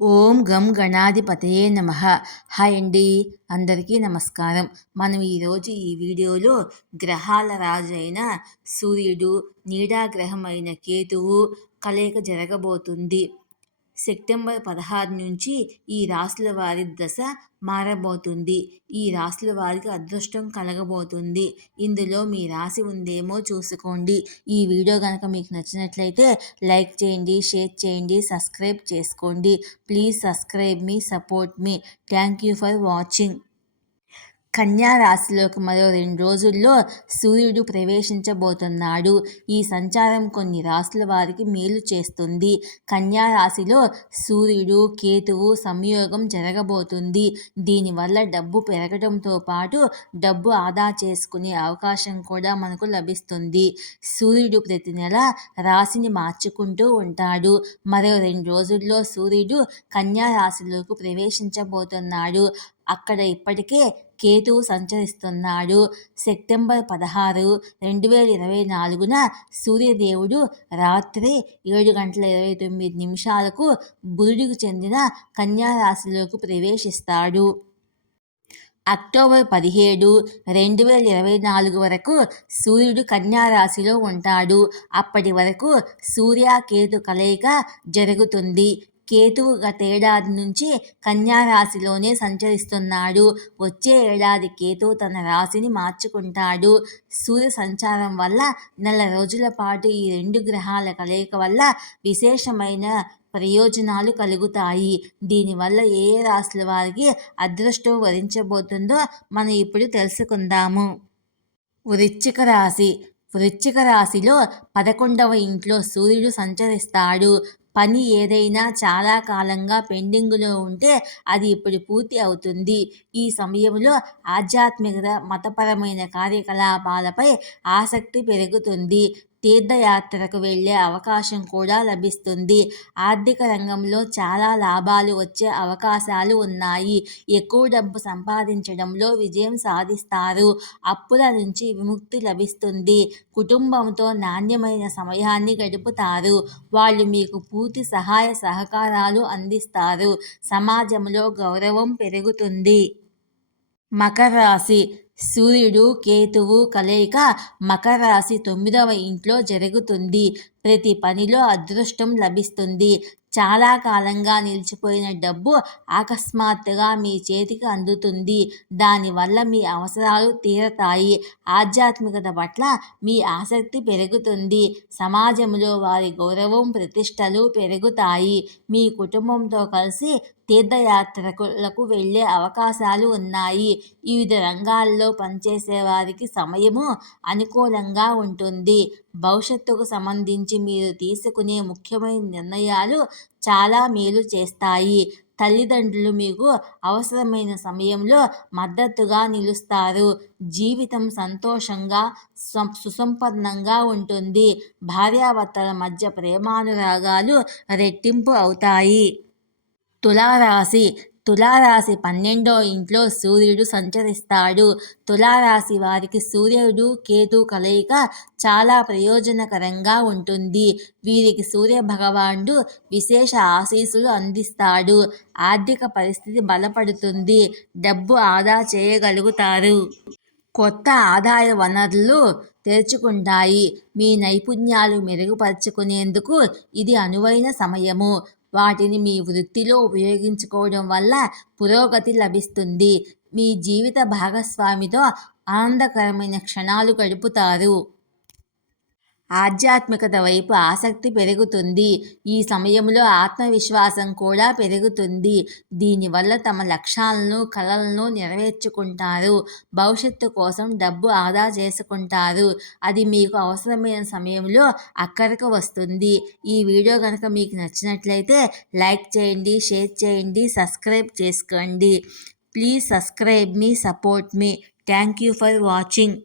ఓం గం గణాధిపతయే నమః. హాయ్ అండి, అందరికీ నమస్కారం. మనం ఈరోజు ఈ వీడియోలో గ్రహాల రాజు అయిన సూర్యుడు, నీడాగ్రహం అయిన కేతువు కలయిక జరగబోతుంది. సెప్టెంబర్ 16 నుంచి ఈ రాశుల వారి దశ మారబోతుంది. ఈ రాశుల వారికి అదృష్టం కలగబోతుంది. ఇందులో మీ రాశి ఉందేమో చూసుకోండి. ఈ వీడియో కనుక మీకు నచ్చినట్లయితే లైక్ చేయండి, షేర్ చేయండి, సబ్స్క్రైబ్ చేసుకోండి. Please subscribe me, support me. Thank you for watching. కన్యా రాశిలోకి మరో 2 రోజుల్లో సూర్యుడు ప్రవేశించబోతున్నాడు. ఈ సంచారం కొన్ని రాశుల వారికి మేలు చేస్తుంది. కన్యా రాశిలో సూర్యుడు, కేతువు సంయోగం జరగబోతుంది. దీనివల్ల డబ్బు పెరగడంతో పాటు డబ్బు ఆదా చేసుకునే అవకాశం కూడా మనకు లభిస్తుంది. సూర్యుడు ప్రతి నెల రాశిని మార్చుకుంటూ ఉంటాడు. మరో 2 రోజుల్లో సూర్యుడు కన్యా రాశిలోకి ప్రవేశించబోతున్నాడు. అక్కడ ఇప్పటికే కేతువు సంచరిస్తున్నాడు. సెప్టెంబర్ 16, 2024న సూర్యదేవుడు రాత్రి 7:29 బుధుడికి చెందిన కన్యా రాశిలోకి ప్రవేశిస్తాడు. అక్టోబర్ 17, 2024 వరకు సూర్యుడు కన్యా రాశిలో ఉంటాడు. అప్పటి వరకు సూర్య కేతు కలయిక జరుగుతుంది. కేతువు గతేడాది నుంచి కన్యా రాశిలోనే సంచరిస్తున్నాడు. వచ్చే ఏడాది కేతువు తన రాశిని మార్చుకుంటాడు. సూర్య సంచారం వల్ల నెల రోజుల పాటు ఈ 2 గ్రహాల కలయిక వల్ల విశేషమైన ప్రయోజనాలు కలుగుతాయి. దీనివల్ల ఏ ఏ రాశుల వారికి అదృష్టం వరించబోతుందో మనం ఇప్పుడు తెలుసుకుందాము. వృశ్చిక రాశి. వృశ్చిక రాశిలో 11వ ఇంట్లో సూర్యుడు సంచరిస్తాడు. పని ఏదైనా చాలా కాలంగా పెండింగ్లో ఉంటే అది ఇప్పుడు పూర్తి అవుతుంది. ఈ సమయంలో ఆధ్యాత్మికత, మతపరమైన కార్యకలాపాలపై ఆసక్తి పెరుగుతుంది. తీర్థయాత్రకు వెళ్ళే అవకాశం కూడా లభిస్తుంది. ఆర్థిక రంగంలో చాలా లాభాలు వచ్చే అవకాశాలు ఉన్నాయి. ఎక్కువ డబ్బు సంపాదించడంలో విజయం సాధిస్తారు. అప్పుల నుంచి విముక్తి లభిస్తుంది. కుటుంబంతో నాణ్యమైన సమయాన్ని గడుపుతారు. వాళ్ళు మీకు పూర్తి సహాయ సహకారాలు అందిస్తారు. సమాజంలో గౌరవం పెరుగుతుంది. మకర రాశి. సూర్యుడు, కేతువు కలయిక మకర రాశి 9వ ఇంట్లో జరుగుతుంది. ప్రతి పనిలో అదృష్టం లభిస్తుంది. చాలా కాలంగా నిలిచిపోయిన డబ్బు అకస్మాత్తుగా మీ చేతికి అందుతుంది. దానివల్ల మీ అవసరాలు తీరతాయి. ఆధ్యాత్మికత పట్ల మీ ఆసక్తి పెరుగుతుంది. సమాజంలో వారి గౌరవం, ప్రతిష్టలు పెరుగుతాయి. మీ కుటుంబంతో కలిసి తీర్థయాత్రలకు వెళ్ళే అవకాశాలు ఉన్నాయి. వివిధ రంగాల్లో పనిచేసే వారికి సమయము అనుకూలంగా ఉంటుంది. భవిష్యత్తుకు సంబంధించి మీరు తీసుకునే ముఖ్యమైన నిర్ణయాలు చాలా మేలు చేస్తాయి. తల్లిదండ్రులు మీకు అవసరమైన సమయంలో మద్దతుగా నిలుస్తారు. జీవితం సంతోషంగా, సుసంపన్నంగా ఉంటుంది. భార్యాభర్తల మధ్య ప్రేమానురాగాలు రెట్టింపు అవుతాయి. తులారాశి. తులారాశి 12వ ఇంట్లో సూర్యుడు సంచరిస్తాడు. తులారాశి వారికి సూర్యుడు, కేతు కలయిక చాలా ప్రయోజనకరంగా ఉంటుంది. వీరికి సూర్య భగవానుడు విశేష ఆశీస్సులు అందిస్తాడు. ఆర్థిక పరిస్థితి బలపడుతుంది. డబ్బు ఆదా చేయగలుగుతారు. కొత్త ఆదాయ వనరులు తెరుచుకుంటాయి. మీ నైపుణ్యాలు మెరుగుపరుచుకునేందుకు ఇది అనువైన సమయము. వాటిని మీ వృత్తిలో ఉపయోగించుకోవడం వల్ల పురోగతి లభిస్తుంది. మీ జీవిత భాగస్వామితో ఆనందకరమైన క్షణాలు గడుపుతారు. ఆధ్యాత్మికత వైపు ఆసక్తి పెరుగుతుంది. ఈ సమయంలో ఆత్మవిశ్వాసం కూడా పెరుగుతుంది. దీనివల్ల తమ లక్ష్యాలను, కలలను నెరవేర్చుకుంటారు. భవిష్యత్తు కోసం డబ్బు ఆదా చేసుకుంటారు. అది మీకు అవసరమైన సమయంలో అక్కరకు వస్తుంది. ఈ వీడియో కనుక మీకు నచ్చినట్లయితే లైక్ చేయండి, షేర్ చేయండి, సబ్స్క్రైబ్ చేసుకోండి. Please subscribe me, support me. Thank you for watching.